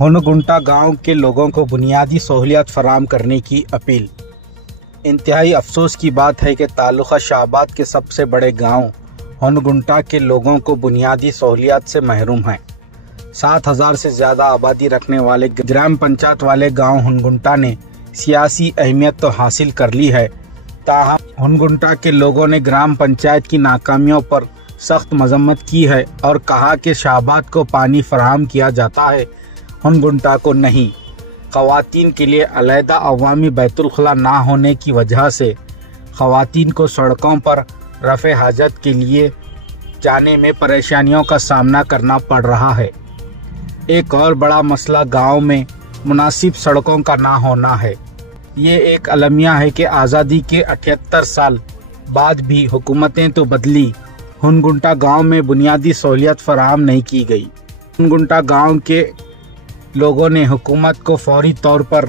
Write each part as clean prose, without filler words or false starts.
हुनगुंटा गांव के लोगों को बुनियादी सहूलियत फराहम करने की अपील। इंतहाई अफसोस की बात है कि तालुका शाहबाद के सबसे बड़े गांव हुनगुंटा के लोगों को बुनियादी सहूलियत से महरूम हैं। 7,000 से ज़्यादा आबादी रखने वाले ग्राम पंचायत वाले गांव हुनगुंटा ने सियासी अहमियत तो हासिल कर ली है, ताहम हुनगुंटा के लोगों ने ग्राम पंचायत की नाकामियों पर सख्त मजम्मत की है और कहा कि शाहबाद को पानी फराहम किया जाता है, हुनगुंटा को नहीं। ख़वातीन के लिए अलहदा अवामी बैतुलखला ना होने की वजह से ख़वातीन को सड़कों पर रफ़े हाजत के लिए जाने में परेशानियों का सामना करना पड़ रहा है। एक और बड़ा मसला गांव में मुनासिब सड़कों का ना होना है। ये एक अलमिया है कि आज़ादी के 78 साल बाद भी हुकूमतें तो बदली, हुनगुंटा गांव में बुनियादी सहूलियत फराहम नहीं की गई। हुनगुंटा गांव के लोगों ने हुकूमत को फौरी तौर पर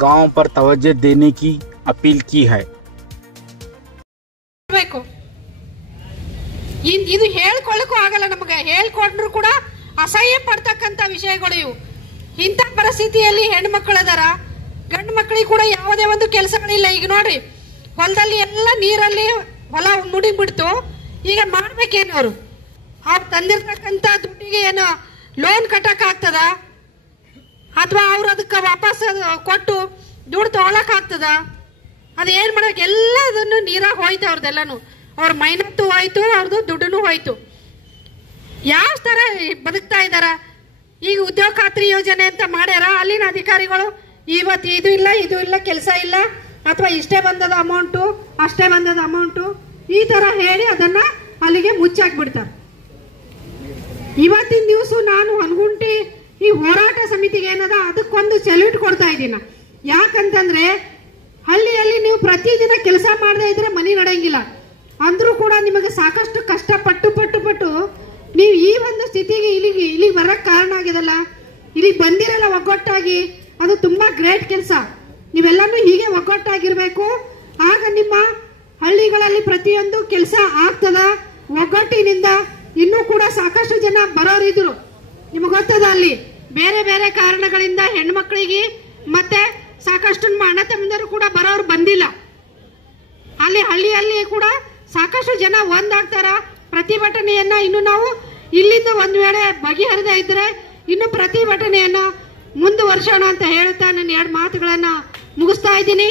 गांव पर तवज्जो देने की अपील की है। ಇದು ಹೇಳ್ಕೊಳ್ಳಕ್ಕೂ ಆಗಲ್ಲ, ನಮಗೆ ಹೇಳ್ಕೊಂಡ್ರು ಕೂಡ ಅಸಹ್ಯ ಪಡ್ತಕ್ಕಂತ ವಿಷಯಗಳು ಇವು. ಇಂಥ ಪರಿಸ್ಥಿತಿಯಲ್ಲಿ ಹೆಣ್ಮಕ್ಳದಾರ, ಗಂಡು ಮಕ್ಕಳಿಗೆ ಕೂಡ ಯಾವುದೇ ಒಂದು ಕೆಲಸಗಳಿಲ್ಲ. ಈಗ ನೋಡ್ರಿ, ಹೊಲದಲ್ಲಿ ಎಲ್ಲ ನೀರಲ್ಲಿ ಹೊಲ ಮುಡಿಬಿಡ್ತು. ಈಗ ಮಾಡ್ಬೇಕೇನು? ಅವ್ರು ತಂದಿರ್ತಕ್ಕಂಥ ದುಡ್ಡಿಗೆ ಏನು ಲೋನ್ ಕಟ್ಟಕ್ ಆಗ್ತದ ಅಥವಾ ಅವ್ರು ಅದಕ್ಕೆ ವಾಪಸ್ ಕೊಟ್ಟು ದುಡ್ಡು ತಗೊಳಕ್ ಆಗ್ತದ? ಅದೇನ್ ಮಾಡಕ್? ಎಲ್ಲದನ್ನು ನೀರಾಗ ಹೋಯ್ತು ಅವ್ರದ್ದೆಲ್ಲಾನು. ಅವ್ರ ಮೈನತ್ತು ಹೋಯ್ತು, ಅವ್ರದ್ದು ದುಡ್ಡು ಹೋಯ್ತು. ಯಾವ ತರ ಬದುಕ್ತಾ ಇದಾರ? ಈಗ ಉದ್ಯೋಗ ಖಾತ್ರಿ ಯೋಜನೆ ಅಂತ ಮಾಡ್ಯಾರ, ಅಲ್ಲಿನ ಅಧಿಕಾರಿಗಳು ಇವತ್ತು ಇದು ಇಲ್ಲ ಕೆಲಸ ಇಲ್ಲ, ಅಥವಾ ಇಷ್ಟೇ ಬಂದದ ಅಮೌಂಟು, ಅಷ್ಟೇ ಬಂದದ ಅಮೌಂಟು, ಈ ತರ ಹೇಳಿ ಅದನ್ನ ಅಲ್ಲಿಗೆ ಮುಚ್ಚಾಕ್ಬಿಡ್ತಾರೆ. ಇವತ್ತಿನ ದಿವಸ ನಾನು ಹುನಗುಂಟಿ ಈ ಹೋರಾಟ ಸಮಿತಿಗೆ ಏನದ ಅದಕ್ಕೊಂದು ಸೆಲ್ಯೂಟ್ ಕೊಡ್ತಾ ಇದ್ದೀನಿ. ಯಾಕಂತಂದ್ರೆ ಹಳ್ಳಿಯಲ್ಲಿ ನೀವು ಪ್ರತಿದಿನ ಕೆಲಸ ಮಾಡದೇ ಇದ್ರೆ ಮನೆ ನಡೆಯಂಗಿಲ್ಲ. ಅಂದ್ರೂ ಕೂಡ ನಿಮಗೆ ಸಾಕಷ್ಟು ಕಷ್ಟ ಪಟ್ಟು ನೀವು ಈ ಒಂದು ಸ್ಥಿತಿಗೆ ಇಲ್ಲಿಗೆ ಬರಕ್ ಕಾರಣ ಆಗಿದಲ್ಲ. ಇಲ್ಲಿಗೆ ಬಂದಿರಲ್ಲ ಒಗ್ಗಟ್ಟಾಗಿ, ಅದು ತುಂಬಾ ಗ್ರೇಟ್ ಕೆಲಸ. ನೀವೆಲ್ಲಾನು ಹೀಗೆ ಒಗ್ಗಟ್ಟಾಗಿರ್ಬೇಕು. ಆಗ ನಿಮ್ಮ ಹಳ್ಳಿಗಳಲ್ಲಿ ಪ್ರತಿಯೊಂದು ಕೆಲಸ ಆಗ್ತದ. ಒಗ್ಗಟ್ಟಿನಿಂದ ಇನ್ನೂ ಕೂಡ ಸಾಕಷ್ಟು ಜನ ಬರೋರಿದ್ರು, ನಿಮಗೆ ಗೊತ್ತದ. ಅಲ್ಲಿ ಬೇರೆ ಬೇರೆ ಕಾರಣಗಳಿಂದ ಹೆಣ್ಮಕ್ಳಿಗೆ ಮತ್ತೆ ಸಾಕಷ್ಟು ನಮ್ಮ ಅಣ್ಣ ತಮ್ಮಂದಿರು ಕೂಡ ಬರೋರು ಬಂದಿಲ್ಲ. ಅಲ್ಲಿ ಹಳ್ಳಿಯಲ್ಲಿ ಕೂಡ ಸಾಕಷ್ಟು ಜನ ಒಂದಾಗ್ತಾರ. ಪ್ರತಿಭಟನೆಯನ್ನ ಇನ್ನು ನಾವು ಇಲ್ಲಿಂದ ಒಂದ್ ವೇಳೆ ಬಗೆಹರಿದೇ ಇದ್ರೆ ಇನ್ನು ಪ್ರತಿಭಟನೆಯನ್ನ ಮುಂದುವರ್ಸೋಣ ಅಂತ ಹೇಳ್ತಾ ನನ್ನ 2 ಮಾತುಗಳನ್ನ ಮುಗಿಸ್ತಾ ಇದ್ದೀನಿ.